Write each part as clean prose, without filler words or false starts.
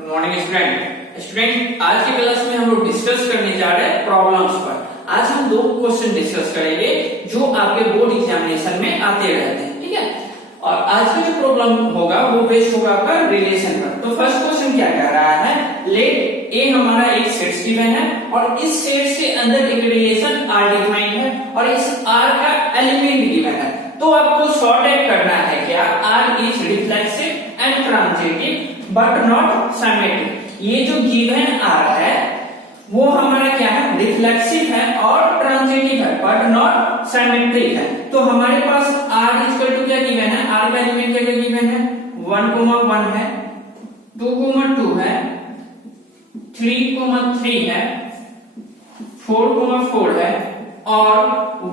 Good morning student आज की class में हम लोग डिस्कस करने जा रहे हैं प्रॉब्लम्स पर। आज हम दो क्वेश्चन डिस्कस करेंगे जो आपके बोर्ड एग्जामिनेशन में आते रहते हैं, ठीक है। और आज का जो प्रॉब्लम होगा वो बेस्ड होगा आपका रिलेशन पर। तो फर्स्ट क्वेश्चन क्या कह रहा है, लेट ए हमारा एक सेट गिवन है और इस सेट के अंदर एक रिलेशन आर डिफाइंड है और इस आर का एलिमेंट गिवन है। तो आपको सॉर्ट आउट करना है क्या, R is reflexive and transitive but not symmetric. ये जो गिवन आर है वो हमारा क्या है, रिफ्लेक्सिव है और ट्रांजिटिव है बट नॉट सिमेट्रिक है। तो हमारे पास आर इक्वल टू क्या गिवन है, आर का एलिमेंट क्या गिवन है, 1,1 है, 2,2 है, 3,3 है, 4,4 है और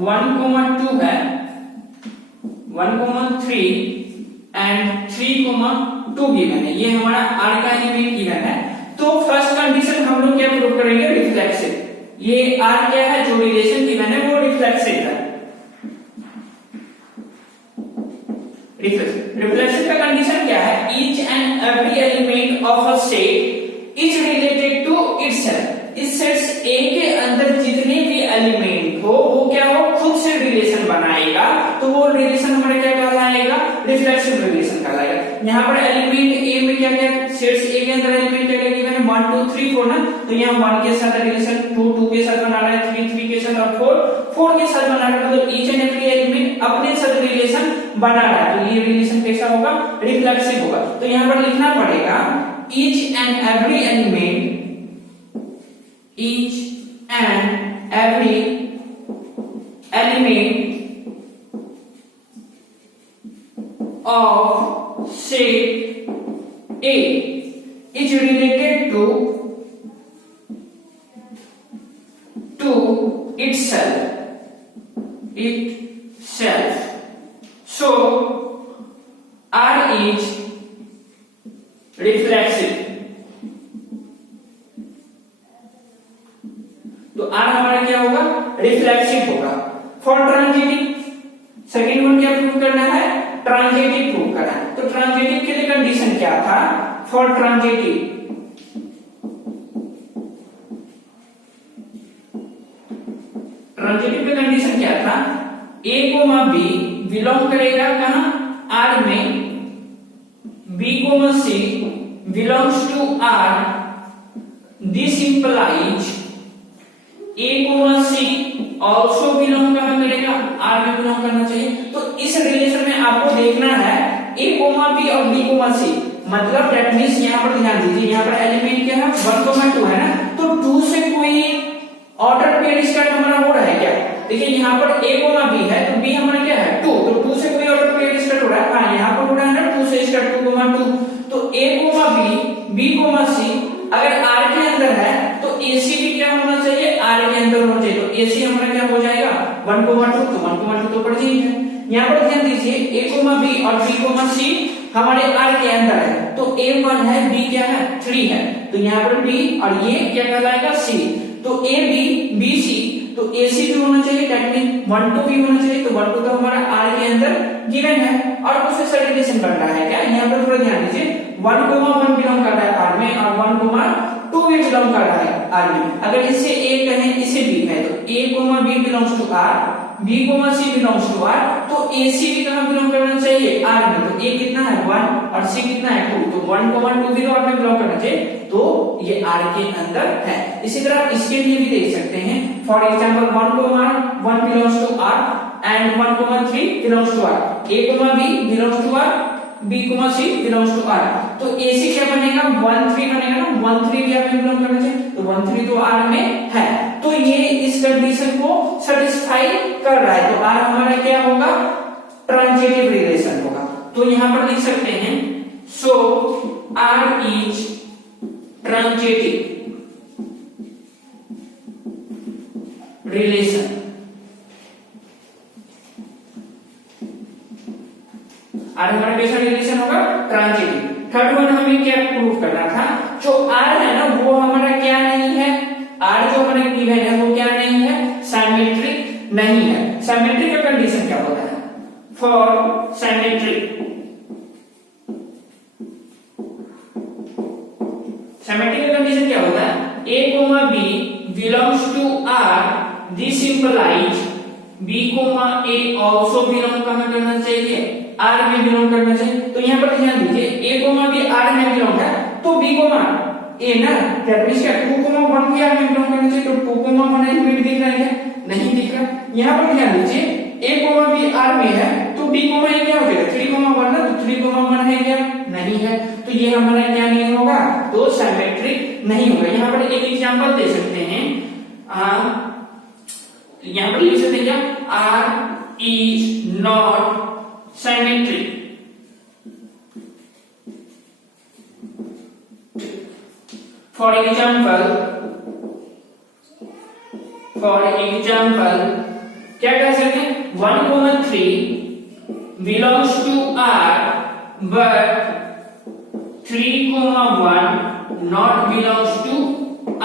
1,2 है, 1,3 एंड 3,2 गिवन है। ये हमारा आर का एलिमेंट गिवन है। तो फर्स्ट कंडीशन हम लोग क्या प्रूव करेंगे, रिफ्लेक्सिव। ये आर क्या है, जो रिलेशन गिवन है वो रिफ्लेक्सिव है। रिफ्लेक्सिव का कंडीशन क्या है, each and every element of a set is related to itself. इस सेट ए के अंदर जितने भी एलिमेंट हो वो क्या हो, खुद से रिलेशन बनाएगा। तो वो रिलेशन हमारा क्या कहलाएगा, रिफ्लेक्सिव रिलेशन कहलाएगा। यहाँ पर एलिमेंट ए में क्या क्या, सेट्स ए के अंदर एलिमेंट क्या क्या गिवन है, 1 2 3 4 ना। तो यहाँ 1 के साथ रिलेशन, 2 2 के साथ बना रहा है, 3 3 के साथ और 4 4 के साथ बना रहा है। मतलब ईच एंड एवरी एलिमेंट अपने साथ रिलेशन बना रहा है। तो ये रिलेशन कैसा होगा, रिफ्लेक्सिव होगा। तो यहाँ पर लिखना पड़ेगा each and every element, each and every element of set A is related to itself. So R is reflexive. तो आर हमारा क्या होगा, रिफ्लेक्सिव होगा। फॉर ट्रांजिटिव, सेकंड वन क्या प्रूव करना है, ट्रांजिटिव प्रूव करना है। तो ट्रांजिटिव के लिए कंडीशन क्या था, फॉर ट्रांजिटिव के कंडीशन क्या था, ए कोमा बी बिलोंग करेगा कहां, आर में, B comma C belongs to R. This implies A comma C also belong कहां करेगा, आर में बिलोंग करना चाहिए। तो इस रिलेशन में आपको देखना है ए कोमा बी और बी कोमा सी, मतलब दैट मींस यहाँ पर ध्यान दीजिए, यहाँ पर एलिमेंट क्या है, 1,2 है ना। तो 2 से कोई ऑर्डर पेयर स्टार्ट हमारा हो रहा है क्या, देखिए यहाँ पर ए कोमा बी है तो बी हमारा क्या है 2, तो 2 से कोई ऑर्डर पेयर स्टार्ट हो रहा है। हाँ यहाँ पर हो रहा है ना 2 से स्टार्ट, 2,2। तो a comma b, b comma c अगर आर के अंदर है तो एसी भी क्या होना चाहिए, आर के अंदर होना चाहिए। तो एसी हमारा क्या हो जाएगा, 1,2, तो 1,2 तो पड़ जाएगा। यहाँ पर ध्यान दीजिए ए कोमा बी और बी कोमा सी हमारे आर के अंदर है। तो ए 1 है, बी क्या है 3 है, तो यहाँ पर बी और ये क्या कहलाएगा सी। तो ए बी बी सी, तो एसी भी होना चाहिए, दैट मीन 1 2 भी होना चाहिए। तो 1 2 तो हमारा आर के अंदर गिवन है और उसे सब्स्टिट्यूशन करना है क्या, यहाँ पर थोड़ा ध्यान दीजिए 1,1 बिलोंग कर रहा है आर में और 1,2 भी बिलोंग कर रहा है आर में। अगर इसे ए कहें इसे बी कहें तो a comma B belongs to R, B comma C belongs to R. तो ए सी भी कहां बिलोंग करना चाहिए, आर में। तो ए कितना है 1 और सी कितना है 2, तो 1,2 भी आर में बिलोंग करना चाहिए। तो ये आर के अंदर है। इसी तरह आप इसके लिए भी देख सकते हैं, for example 1,1 belongs to R and 1,3 belongs to R. A comma B belongs to R, B comma C belongs to R. तो एसी क्या बनेगा 1 3 बनेगा ना, 1 3 भी आर में बिलोंग करना चाहिए। तो 1 3 तो आर में है। तो ये इस कंडीशन को सेटिस्फाई कर रहा है। तो आर हमारा क्या होगा, ट्रांजिटिव रिलेशन होगा। तो यहां पर लिख सकते हैं so R is transitive relation. R हमारा कैसा रिलेशन होगा, ट्रांजिटिव। थर्ड वन हमें क्या प्रूव करना था, जो आर है ना वो हमारा क्या नहीं है, आर जो हमारे गिवन है वो क्या नहीं है, सिमेट्रिक नहीं है। सिमेट्रिक का कंडीशन क्या होता है, for symmetric R, this implies B, A also belong कहाँ करना चाहिए, R में बिलोंग करना चाहिए। तो यहाँ पर ध्यान दीजिए A, B R में बिलोंग है तो B, A ना, दैट मींस क्या 2, 1 भी R में बिलोंग करना चाहिए। तो 2, 1 एलिमेंट दिख रहा है क्या, नहीं दिख रहा। यहाँ पर ध्यान दीजिए A, B R में है तो B, A क्या हो जाएगा 3, 1 ना, तो 3, 1 है क्या, नहीं है। तो ये हमारा क्या नहीं होगा, तो सिमेट्रिक नहीं होगा। यहाँ पर एक एग्जांपल दे सकते हैं, यहाँ पर लिख सकते हैं क्या, R is not symmetric। For example, क्या कह सकते हैं 1, 3 belongs to R but 3, 1 not belongs to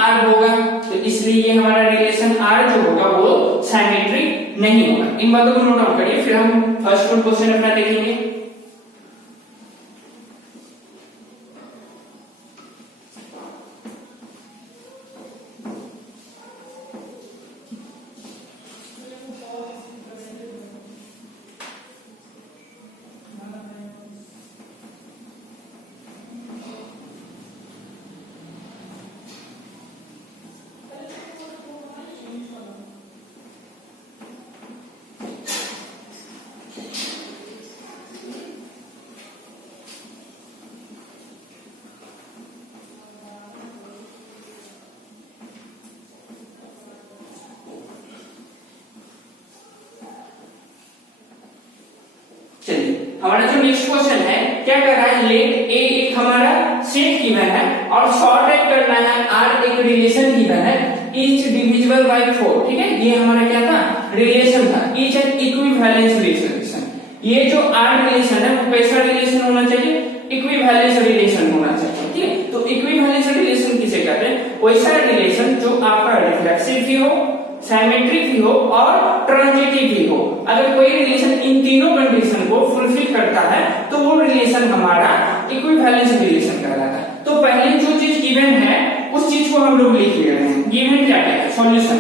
R होगा। तो इसलिए ये हमारा रिलेशन R जो होगा वो सिमेट्रिक नहीं होगा। इन बातों को नोट डाउन करिए, फिर हम फर्स्ट क्वेश्चन अपना देखेंगे। चलिए हमारा जो नेक्स्ट क्वेश्चन है क्या कर रहा है, लेट ए एक हमारा सेट गिवन है और सॉर्ट आउट करना है आर एक रिलेशन गिवन है, ईच डिविजिबल बाय 4। ठीक है, ये हमारा क्या था, रिलेशन था, ईच एन इक्विवेलेंस रिलेशन। ये जो आर रिलेशन है वो कैसा रिलेशन होना चाहिए, इक्विवेलेंस रिलेशन होना चाहिए। ठीक है, तो इक्विवेलेंस रिलेशन किसे कहते हैं, वैसा रिलेशन जो आपका रिफ्लेक्सिव भी हो, सिमेट्रिक भी हो और ट्रांजिटिव भी हो। अगर कोई रिलेशन इन तीनों कंडीशन को फुलफिल करता है तो वो रिलेशन हमारा इक्विवेलेंस रिलेशन कहलाता है। तो पहले जो चीज गिवन है उस चीज को हम लोग लिख ले रहे हैं। गिवन क्या है, सॉल्यूशन।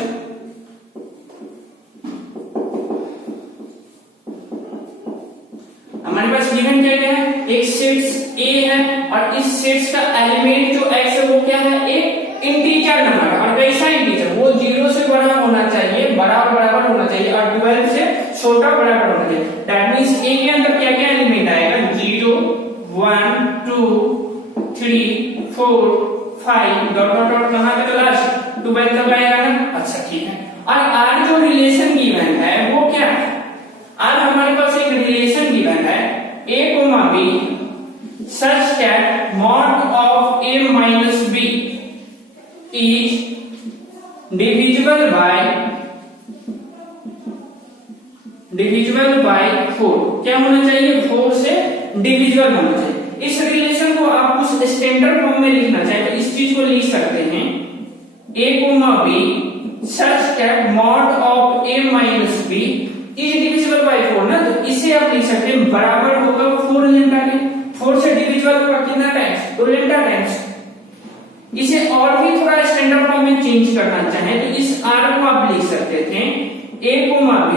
हमारे पास गिवन क्या है, एक सेट ए है और इस सेट का एलिमेंट जो एक्स है वो क्या है, एक इंटीजर नंबर है। और कैसा इंटीजर, वो 0 से बड़ा होना चाहिए, बराबर होना चाहिए और 12 से छोटा बराबर होना चाहिए। दैट मींस ए के अंदर क्या क्या एलिमेंट आएगा, 0, 1, 2, 3, 4, 5 डॉट डॉट डॉट कहां तक लास्ट 12 तक आएगा ना। अच्छा ठीक है, और आर जो रिलेशन गिवन है वो क्या है, आर हमारे पास एक रिलेशन गिवन है a, b such that mod of a minus b is divisible by 4। क्या होना चाहिए, 4 से डिविजिबल होना चाहिए। इस रिलेशन को आप उस स्टैंडर्ड फॉर्म में लिखना चाहे तो इस चीज को लिख सकते हैं a, b such that mod of a minus b is divisible by 4 ना। तो इसे आप लिख सकते हैं बराबर होगा 4 लैम्डा के। 4 से डिविजिबल होगा कितना टाइम्स, 2 लैम्डा टाइम्स। इसे और भी थोड़ा स्टैंडर्ड फॉर्म में चेंज करना चाहे तो इस r को आप लिख सकते थे a, b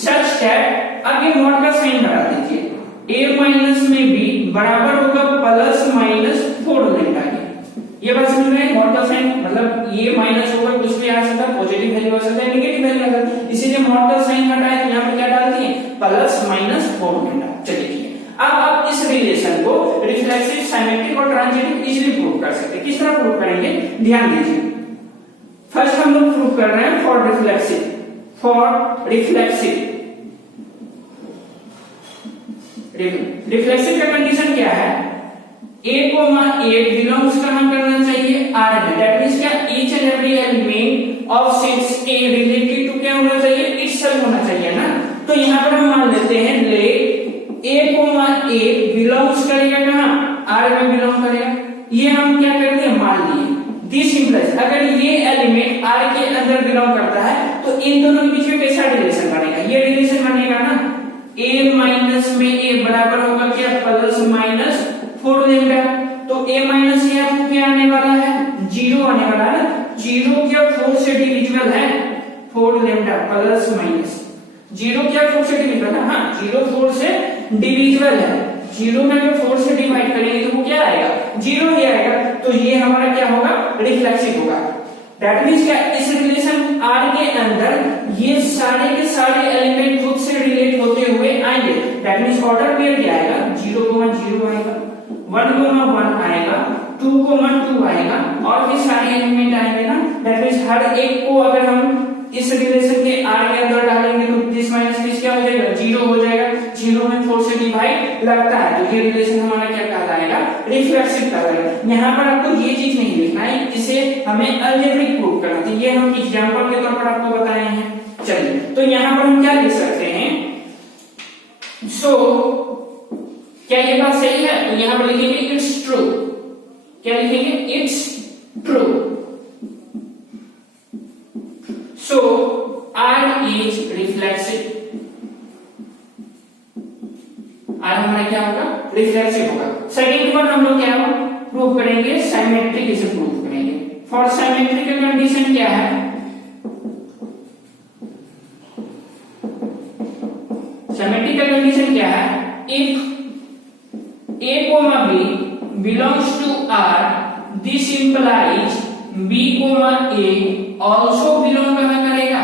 सच दैट, अब ये मॉड का साइन हटा दीजिए, a माइनस में b बराबर होगा प्लस माइनस 4 लैम्डा के। ये बात समझ में आई, मॉड का साइन मतलब ये माइनस होगा, कुछ भी आ सकता है, पॉजिटिव वैल्यू आ सकता है, नेगेटिव वैल्यू आ सकता है, इसीलिए मॉड का साइन हटाया तो यहाँ पे क्या डाल दिए, प्लस माइनस 4 लैम्डा। चलिए ठीक है, अब आप इस रिलेशन को रिफ्लेक्सिव, सिमेट्रिक और ट्रांजिटिव इजीली प्रूव कर सकते हैं। किस तरह प्रूव करेंगे, ध्यान दीजिए। फर्स्ट हम लोग प्रूव कर रहे हैं फॉर रिफ्लेक्सिव रिफ्लेक्सिव का कंडीशन क्या है, a, बिलोंग्स कहां करना चाहिए, R में। दैट मींस क्या, each and every element of set A related to क्या होना चाहिए, इटसेल्फ होना चाहिए ना। तो यहां पर हम मान लेते हैं लेट a, बिलोंग्स करेगा कहां, R में बिलोंग करेगा। ये हम क्या करते हैं, मान लिए। दिस इंप्लाइज अगर ये एलिमेंट R के अंदर बिलोंग करता है तो इन दोनों के बीच में कैसा रिलेशन बनेगा, ये रिलेशन बनेगा ना, a माइनस में a बराबर होगा क्या, प्लस माइनस 4 लैम्डा। तो a माइनस क्या आने वाला है, 0 आने वाला है ना। 0 क्या 4 से डिविजिबल 4 से डिविजिबल है। हाँ, 0 4 से डिविजिबल है। 0 में अगर 4 से डिवाइड करेंगे तो वो क्या आएगा, 0 ही आएगा। तो ये हमारा क्या होगा, रिफ्लेक्सिव होगा। दैट मींस क्या, इस रिलेशन R के अंदर ये सारे के सारे एलिमेंट खुद से रिलेट होते हुए आएंगे। दैट मींस ऑर्डर पेयर क्या आएगा, 0,0 आएगा, 1,1 आएगा, 2,2 आएगा और भी सारे एलिमेंट आएंगे ना। दैट मींस हर एक को अगर हम इस रिलेशन के R के अंदर डालेंगे तो दिस माइनस दिस क्या हो जाएगा, 0 हो जाएगा। 0 में 4 से डिवाइड लगता है तो ये रिलेशन हमारा क्या कहलाएगा, रिफ्लेक्सिव कहलाएगा। यहाँ पर आपको ये चीज नहीं लिखना है, इसे हमें अलजेब्रिक प्रूव करना है। ये हम एग्जांपल के तौर पर आपको बताए हैं। चलिए, तो यहाँ पर हम क्या लिख सकते हैं, सो क्या ये बात सही है, तो यहाँ पर लिखेंगे इट्स ट्रू। क्या लिखेंगे, it's true. So R is reflexive। R हमारा क्या होगा, रिफ्लेक्सिव होगा। सेकेंड वन हम लोग क्या प्रूव करेंगे, सिमेट्रिक इसे प्रूव करेंगे। फॉर सिमेट्रिकल कंडीशन क्या है, सिमेट्रिकल कंडीशन क्या है, if A, B belongs to R, this implies B, A also belong कहाँ करेगा,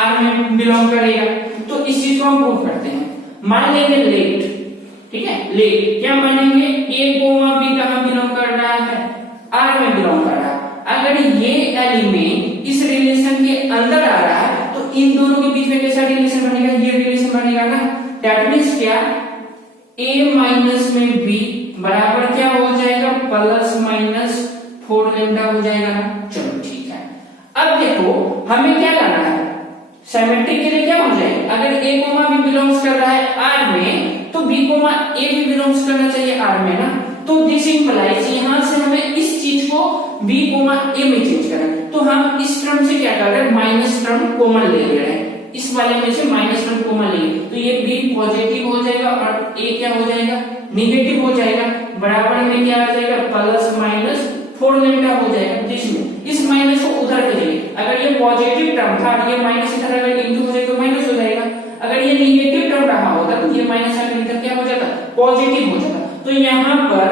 R में बिलोंग करेगा। तो इस चीज को हम प्रूव करते हैं। मान लेंगे लेट, ठीक है, लेट क्या मानेंगे, A, B कहाँ बिलोंग कर रहा है, R में बिलोंग कर रहा है। अगर ये एलिमेंट इस रिलेशन के अंदर आ रहा है तो इन दोनों के बीच में कैसा रिलेशन बनेगा, ये रिलेशन बनेगा ना। दैट मींस क्या, A माइनस में B बराबर क्या हो जाएगा, प्लस माइनस 4 लैम्डा हो जाएगा ना। चलो ठीक है, अब देखो हमें क्या करना है, सिमेट्रिक के लिए क्या हो जाए, अगर A, B बिलोंग्स कर रहा है R में तो B, A भी बिलोंग्स करना चाहिए R में ना। तो दिस इंप्लाइज यहां से हमें इस चीज को B, A में चेंज करना है। तो हम इस टर्म से क्या कर रहे हैं, माइनस टर्म कॉमन ले ले रहे हैं, इस वाले में से माइनस टर्म कॉमन ले, तो ये B पॉजिटिव हो जाएगा और A क्या हो जाएगा, निगेटिव हो जाएगा। बराबर में क्या आ जाएगा, प्लस माइनस 4 लैम्डा हो जाएगा। जिसमें इस माइनस को उधर करिए, अगर ये पॉजिटिव टर्म था ये माइनस इधर अगर इंटू हो जाए तो माइनस हो जाएगा। अगर ये निगेटिव टर्म रहा होता तो ये माइनस अगर इधर क्या हो जाता, पॉजिटिव हो जाता। तो यहाँ पर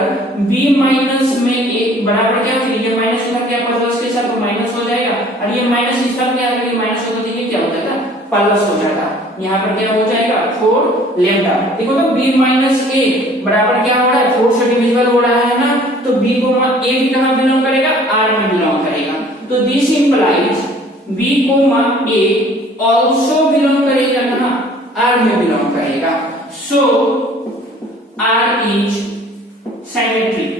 b माइनस में a बराबर क्या हो जाएगा, ये माइनस उधर क्या प्लस के साथ तो माइनस हो जाएगा और ये माइनस इस तरफ क्या अगर माइनस होता तो ये क्या हो जाता, प्लस हो जाता। यहाँ पर क्या हो जाएगा, 4 लैम्डा। देखो तो b माइनस a बराबर क्या हो रहा है, 4 से डिविजिबल हो रहा है ना। तो b को a भी कहाँ बिलोंग करेगा, R में बिलोंग करेगा। तो this implies b a also belong करेगा कहाँ, R में बिलोंग करेगा। सो R इज सिमेट्रिक।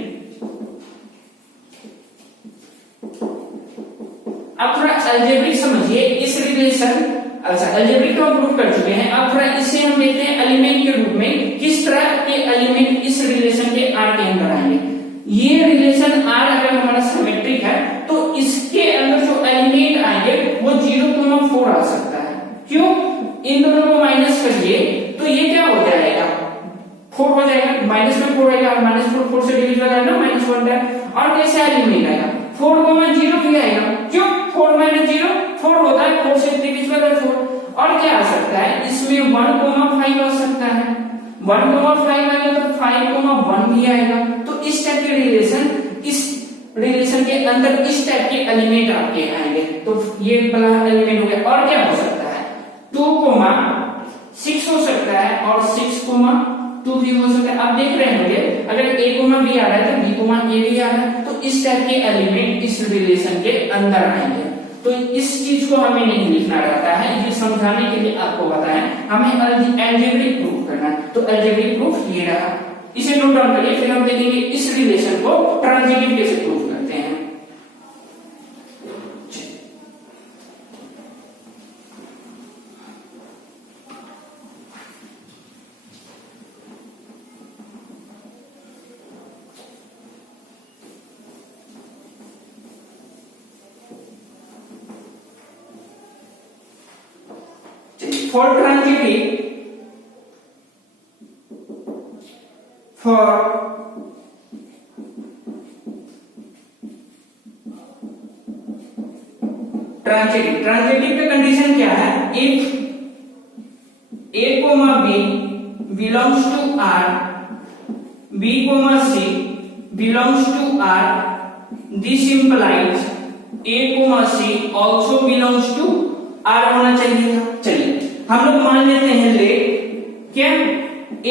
अब थोड़ा अलजेब्रिक समझिए इस रिलेशन। अच्छा, अलजेब्रिक तो हम प्रूव कर चुके हैं, अब थोड़ा इसे हम लेते हैं एलिमेंट के रूप में, किस तरह के एलिमेंट इस रिलेशन के R के अंदर आएंगे। ये रिलेशन R अगर हमारा सिमेट्रिक है तो इसके अंदर जो एलिमेंट आएंगे वो 0,4 आ सकता है। क्यों, इन दोनों को माइनस करिए तो ये क्या हो जाएगा, 4 हो जाएगा, माइनस में 4 आएगा, माइनस 4 से डिविजिबल है ना, माइनस 1 है। और कैसे एलिमेंट आएगा, 4,0 भी आएगा। क्यों, 4 माइनस 0 4 होता है, 4 से डिविजिबल है 4। और क्या आ सकता है, इसमें 1,5 आ सकता है, 1,5 आएगा तो 5,1 भी आएगा। तो इस टाइप के रिलेशन, इस रिलेशन के अंदर इस टाइप के एलिमेंट आपके आएंगे। तो ये वाला एलिमेंट हो गया। और क्या हो सकता है, 2,6 हो सकता है और 6,2 भी हो सकता है। आप देख रहे होंगे अगर A, B आ रहा है तो B, A भी आ रहा है। तो इस टाइप के एलिमेंट इस रिलेशन के अंदर आएंगे। तो इस चीज को हमें नहीं लिखना रहता है, ये समझाने के लिए आपको बताया, हमें अलजेब्रिक प्रूफ करना है। तो अलजेब्रिक प्रूफ ये रहा, इसे नोट डाउन करिए, फिर हम देखेंगे इस रिलेशन को ट्रांजिटिव कैसे प्रूफ करते हैं। For transitive, for ट्रांजिटिव का कंडीशन क्या है, if A, B belongs to R, B, C belongs to R, this implies A, C also belongs to R होना चाहिए था। चलिए हम लोग मान लेते हैं लेट क्या A,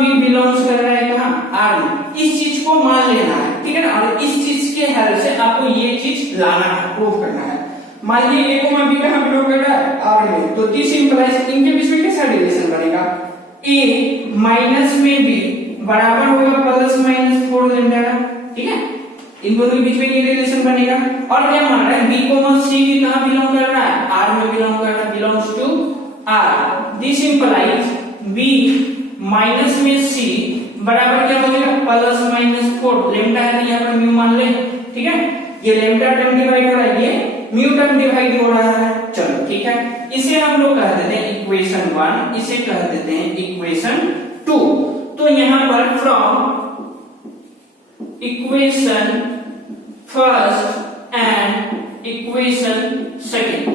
B बिलोंग्स कर रहा है कहाँ R में, इस चीज को मान लेना है, ठीक है ना। और इस चीज के हेल्प से आपको ये चीज लाना है, प्रूव करना है। मान लीजिए A, B कहाँ बिलोंग कर रहा है R में, तो दिस इंप्लाइज इनके बीच में कैसा रिलेशन बनेगा, A माइनस में B बराबर होगा प्लस माइनस 4 लैम्डा, ठीक है। इन दोनों के बीच में ये रिलेशन बनेगा। और क्या मान रहा है B, C की कहाँ बिलोंग कर रहा है R में बिलोंग कर रहा है, belongs to R, this implies B minus में C बराबर क्या हो जाएगा प्लस माइनस 4 लैम्डा है, यहाँ पर म्यू मान ले, ठीक है। ये लैम्डा टर्म डिवाइड हो रहा है, ये म्यू टर्म डिवाइड हो रहा है। चलो ठीक है, इसे हम लोग कह देते हैं इक्वेशन 1, इसे कह देते हैं इक्वेशन 2। तो यहां पर from equation first and equation second,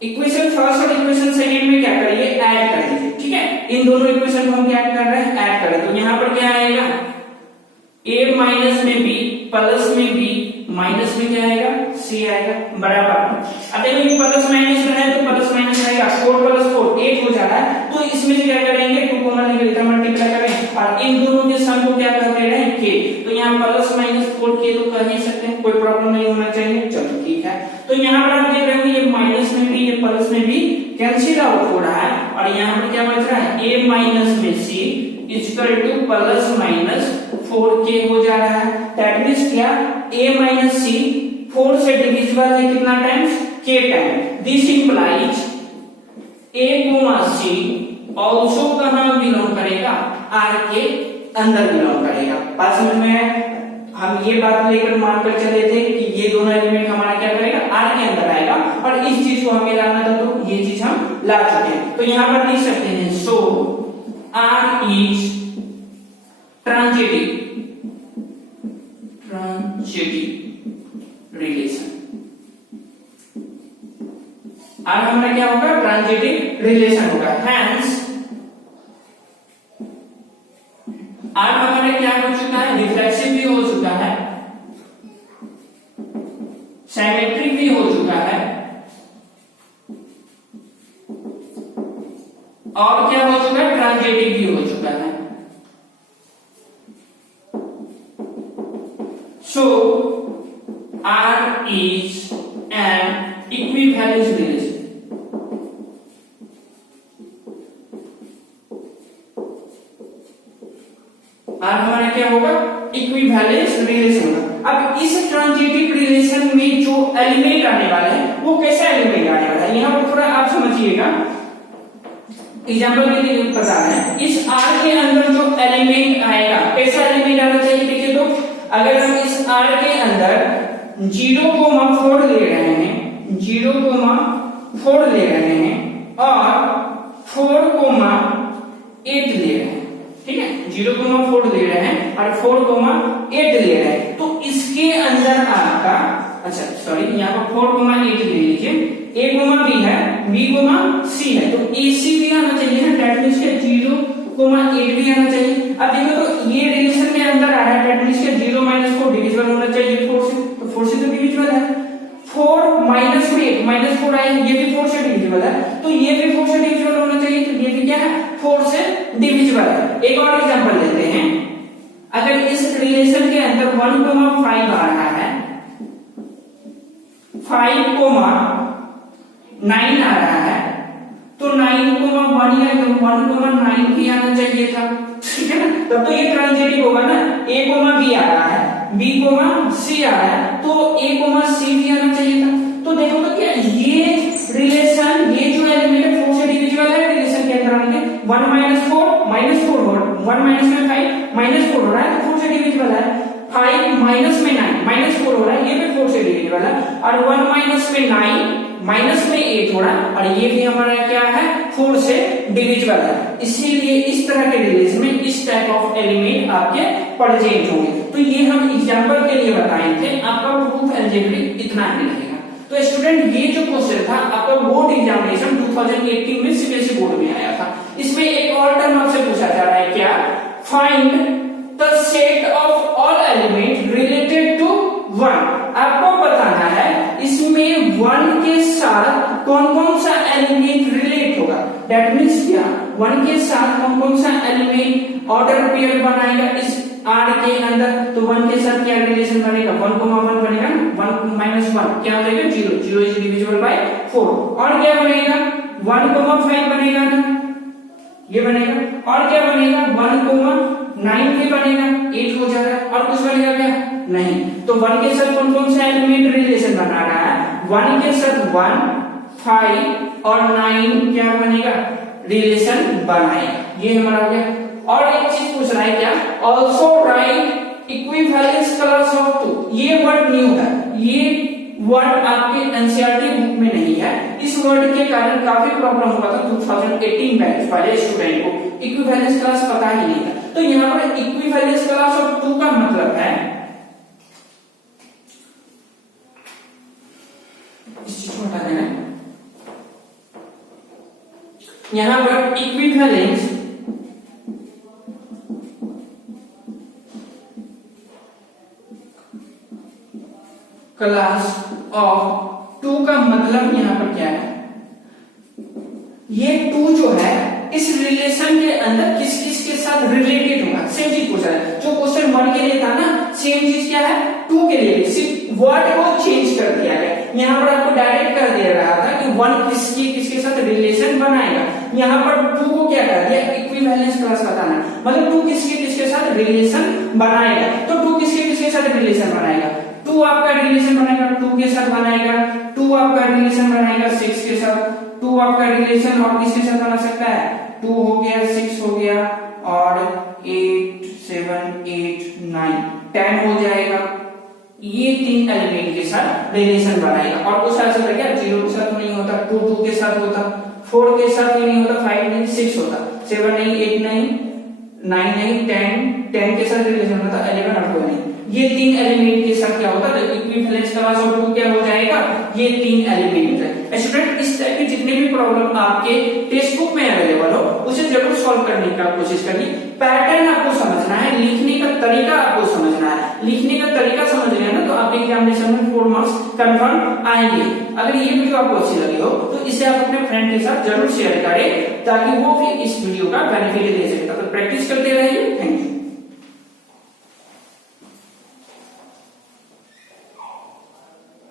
equation first और इक्वेशन सेकंड में क्या करिए ऐड कर दीजिए, ठीक है। इन दोनों इक्वेशन को हम क्या कर रहे हैं ऐड कर रहे हैं। तो यहां पर क्या आएगा A माइनस में B प्लस में B माइनस में क्या आएगा C आएगा बराबर। अब देखो ये प्लस माइनस में है तो प्लस माइनस आएगा, 4 प्लस 4 8 हो जा रहा है, तो इसमें से क्या करेंगे 2 कॉमन लेंगे, इधर मल्टीप्लाई करें और इन दोनों के सम को क्या कर रहे हैं k। तो यहाँ प्लस माइनस 4 k तो कह ही सकते हैं, कोई प्रॉब्लम नहीं होना चाहिए। चलो ठीक है, तो यहाँ पर आप देख रहे हो ये माइनस में भी ये प्लस में भी कैंसिल आउट हो रहा है और यहाँ पर क्या बच रहा है A माइनस में C equal two plus minus 4k हो जा रहा है। दैट मींस क्या A माइनस C 4 से डिविजिबल है कितना times k time, this implies A, C also कहां बिलोंग करेगा R के अंदर बिलोंग करेगा। बात समझ में है, हम ये बात लेकर मानकर चले थे कि ये दोनों एलिमेंट हमारा क्या करेगा R के अंदर आएगा और इस चीज को हमें लाना था, तो ये चीज हम ला चुके हैं। तो यहां पर लिख सकते हैं सो R is transitive relation. R हमारा क्या होगा ट्रांजिटिव रिलेशन होगा। हैंस R हमारा क्या हो चुका है रिफ्लेक्सिव भी हो चुका है, सिमेट्रिक भी हो चुका है और क्या हो चुका है ट्रांजिटिव भी हो चुका है। सो R is an equivalence relation. R हमारा क्या होगा इक्विवेलेंस रिलेशन होगा। अब इस ट्रांजिटिव रिलेशन में जो एलिमेंट आने वाला है वो कैसा एलिमेंट आने वाला है, यहां पर थोड़ा आप समझिएगा। एग्जांपल के लिए बता रहे हैं, इस R के अंदर जो एलिमेंट आएगा कैसा एलिमेंट आना चाहिए। देखिए तो अगर हम इस R के अंदर 0,4 ले रहे हैं, 0,4 ले रहे हैं और 4,8 ले रहे हैं, ठीक है 0,4 ले रहे हैं और 4,8 ले रहे हैं, तो इसके अंदर आपका अच्छा सॉरी यहाँ पर 4,8 ले लीजिए, A, B है, B, C है, तो AC भी आना चाहिए ना, दैट मींस 0,8 भी आना चाहिए। अब देखो तो ये रिलेशन के अंदर आ रहा है, दैट मींस 0 - 4 डिविजिबल होना चाहिए 4 से, तो 4 से तो डिविजिबल है। 4 - 8 -4 आए, ये भी 4 से डिविजिबल है, तो ये भी 4 से डिविजिबल होना चाहिए, तो ये भी क्या है 4 से डिविजिबल है। एक और एग्जांपल लेते हैं, अगर इस रिलेशन के अंदर 1,5 आ रहा है, 5,9 आ रहा है, तो 9,1 या 1,9 भी आना चाहिए था, ठीक है ना। तब तो ये ट्रांजिटिव होगा ना, A, B आ रहा है, B, C आ रहा है, तो A, C भी आना चाहिए था। तो देखो तो क्या ये रिलेशन, ये जो एलिमेंट है 4 से डिविजिबल है, रिलेशन के अंदर आने 1 - 4 -4 हो रहा है, 1 माइनस में 5 -4 हो रहा है, 4 से डिविजिबल है। 5 माइनस में 9 -4 हो रहा है, ये भी 4 से डिविजिबल है, और 1 माइनस में 9 माइनस में 8 हो रहा है, और ये भी हमारा क्या है 4 से डिविजिबल है। इसीलिए इस तरह के रिलेशन में इस टाइप ऑफ एलिमेंट आपके प्रेजेंट होंगे। तो ये हम एग्जांपल के लिए बताए थे, आपका प्रूफ अलजेब्रिक इतना ही रहेगा। तो स्टूडेंट ये जो क्वेश्चन था आपका बोर्ड एग्जामिनेशन 2018 में सीबीएसई बोर्ड में आया था, इसमें एक और टर्म आपसे पूछा जा रहा है क्या, find the set of all element related to 1। आपको बताना है इसमें 1 के साथ कौन कौन सा एलिमेंट रिलेट होगा। दैट मीन्स क्या, 1 के साथ कौन कौन सा एलिमेंट ऑर्डर पेयर बनाएगा इस R के अंदर। तो 1 के साथ क्या रिलेशन बनेगा, 1, 1 बनेगा, 1 माइनस 1 क्या हो जाएगा 0, 0 इज डिविजिबल बाय 4। और क्या बनेगा 1, 5 बनेगा ना, ये बनेगा। और क्या बनेगा 1, 9 भी बनेगा, 8 हो जाएगा। और कुछ बनेगा क्या, नहीं। तो 1 के साथ कौन कौन सा एलिमेंट रिलेशन बना रहा है, 1 के साथ 1, 5 और 9 क्या बनेगा, रिलेशन बनाएगा। ये हमारा हो गया। और एक चीज पूछ रहा है क्या, also right equivalence colours of 2। ये वर्ड न्यू है, ये वर्ड आपके एनसीईआरटी बुक में नहीं है। इस वर्ड के कारण काफी प्रॉब्लम हुआ था 2018 बैच वाले स्टूडेंट को, इक्विवेलेंस कलर्स पता ही नहीं था। तो यहाँ पर इक्विवेलेंस कलर्स ऑफ 2 का मतलब है, इस चीज को हटा देना, यहां पर इक्विवेलेंस क्लास ऑफ 2 का मतलब यहां पर क्या है, ये 2 जो है इस रिलेशन के अंदर किस किस के साथ रिलेटेड होगा। सेम चीज पूछा है, जो क्वेश्चन 1 के लिए था ना, सेम चीज क्या है 2 के लिए, सिर्फ वर्ड को चेंज कर दिया गया। यहाँ पर आपको डायरेक्ट कर दिया रहा था कि 1 किसके साथ रिलेशन बनाएगा, यहाँ पर 2 को क्या कर दिया, इक्विवेलेंस क्लास बताना, मतलब 2 किसके साथ रिलेशन बनाएगा। तो 2 किसके साथ रिलेशन बनाएगा, 2 आपका रिलेशन बनाएगा 2 के साथ बनाएगा, 2 आपका रिलेशन बनाएगा 6 के साथ, 2 आपका रिलेशन और किसके साथ बना सकता है, 2 हो गया, 6 हो गया, और 8, 7, 8, 9, 10 हो जाएगा। ये 3 एलिमेंट के साथ रिलेशन बनाएगा। और कुछ ऐसा क्या 0 के साथ नहीं होता, 2 के साथ होता, 4 के साथ नहीं होता, 5 नहीं, 6 होता, 7 नहीं, 8 नहीं, 9 नहीं, 10 के साथ रिलेशन होता, 11 और 12 नहीं। ये 3 एलिमेंट के साथ क्या होता है, इक्विवेलेंस क्लास ऑफ 2 क्या हो जाएगा, ये 3 एलिमेंट है। स्टूडेंट इस टाइप के जितने भी प्रॉब्लम आपके टेक्स्ट बुक में अवेलेबल हो उसे जरूर सॉल्व करने का कोशिश करिए। पैटर्न आपको समझना है, लिखने का तरीका आपको समझना है। लिखने का तरीका समझ गए ना तो आपके एग्जामिनेशन में 4 मार्क्स कंफर्म आएंगे। अगर ये वीडियो आपको अच्छी लगी हो तो इसे आप अपने फ्रेंड के साथ जरूर शेयर करें ताकि वो भी इस वीडियो का बेनिफिट ले सके। तो प्रैक्टिस